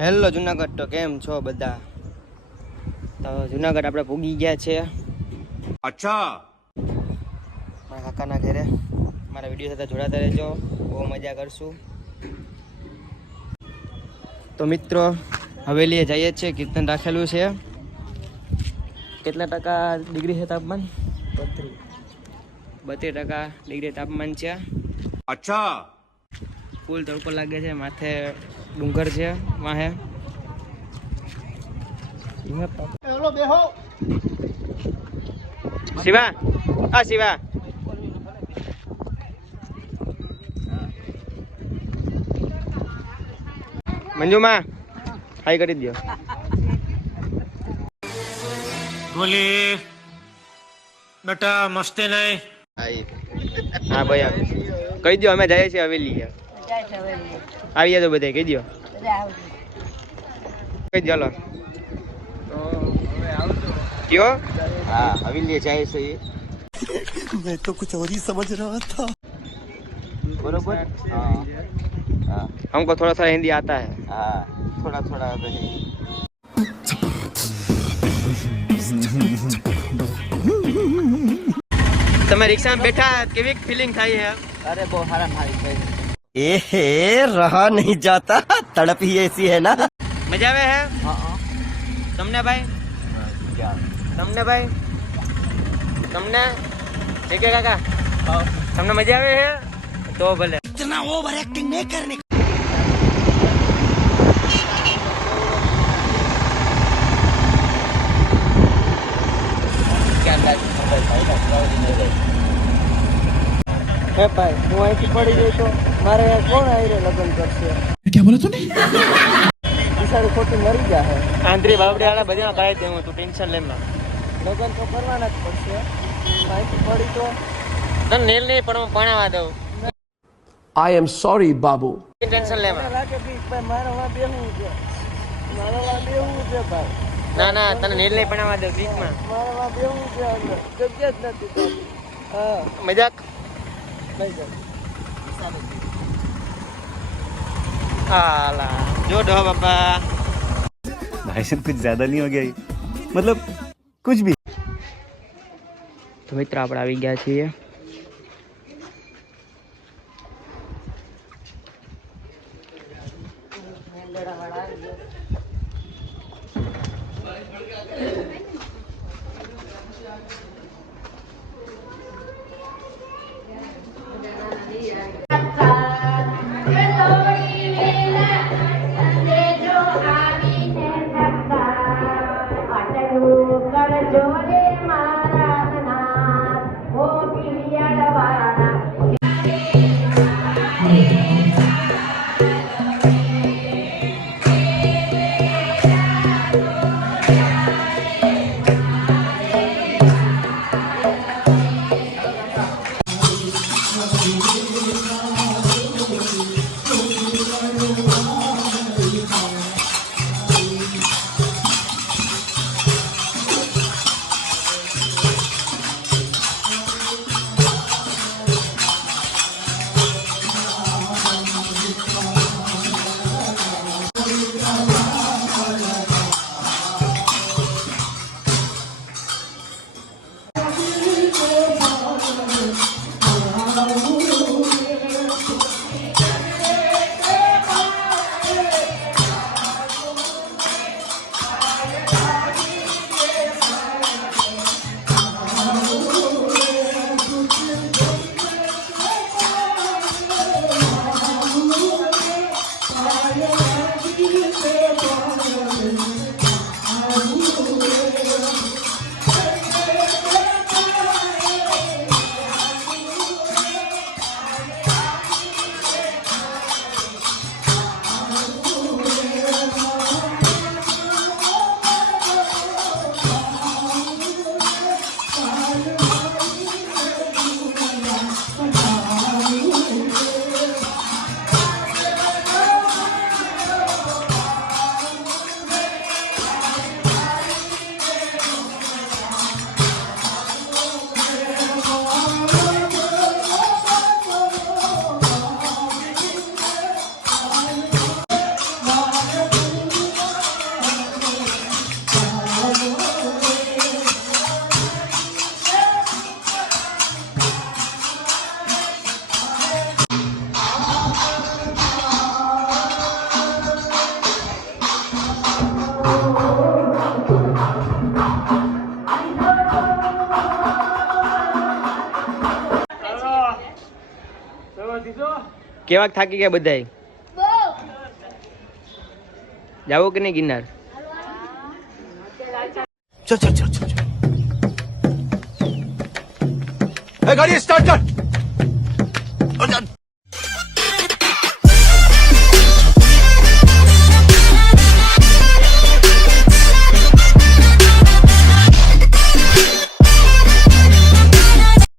Hello Junagadh તો કેમ છો બધા? તો જુનાગઢ આપણે ભૂગી ગયા છે. અચ્છા. મારા કાકાના ઘરે. મારા વીડિયો સાથે જોડાતા રહેજો. બહુ મજા કરશું. તો મિત્રો હવેલીએ જઈએ છીએ. કીર્તન રાખેલું છે. કેટલા ટકા ડિગ્રી છે તાપમાન? બત્રીસ. બત્રીસ ટકા ડિગ્રી તાપમાન છે. અચ્છા. ફૂલ તડકો લાગે છે. માથે ડુંગર છે વાહે. શિવા આ શિવા. મંજુમાં હાઈ કરી દો બોલી બેટા મસ્તી નહીં. હાઈ હા ભાઈ. કહી દો અમે જઈએ છીએ હવેલી આવી તો બધા કહી દો કહી દો ચાલો કયો હા હવેલી જાય છે मैं तो कुछ और ही समझ रहा था बरोबर हाँ हाँ हमको थोड़ा थोड़ा हिंदी आता है हाँ थोड़ा थोड़ा नहीं તમે રિક્ષામાં બેઠા કેવી ફિલિંગ થાય છે અરે બહુ સારા મારી ए रहा नहीं जाता तड़प ही ऐसी है ना મજા આવે છે તમને ભાઈ તમને ભાઈ તમને છે કે કાકા તમને મજા આવે છે તો ભલે इतना ओवर एक्टिंग नहीं करने હે ભાઈ હું અહીંથી પડી જઈશ તો મારે કોણ આયરે લગ્ન કરશે? ક્યાં બોલો તું ઈશારો ખોટું મરી ગયા હે. આંધ્રી બાબડી આના બધા કરાવી દેવું તું ટેન્શન લેમ ના. લગ્ન તો કરવાના જ પડશે. માહિતી પડી તો. તને નેલ નહીં પણ હું ભણાવા દઉં. I am sorry Babu. Tension લેવા લાગે ભાઈ મારા વા બેહું છે. મારા વા બેહું છે ભાઈ. ના ના તને નીલ નહીં ભણાવવા દે વીકમાં મારા બેવું છે અંદર જગ્યા જ નથી મજાક? મજાક. લઈ જાઓ હાલા જો ડો બાપા भाई साहब कुछ ज्यादा नहीं हो गया ये? मतलब कुछ भी તો મિત્ર આપણે આવી ગયા છીએ 你好 Hallelujah. કેવા થાકી ગયા બધા જાવો કે નહીં ગિરનાર? ચલ ચલ ચલ ચલ ગાડી સ્ટાર્ટ કર.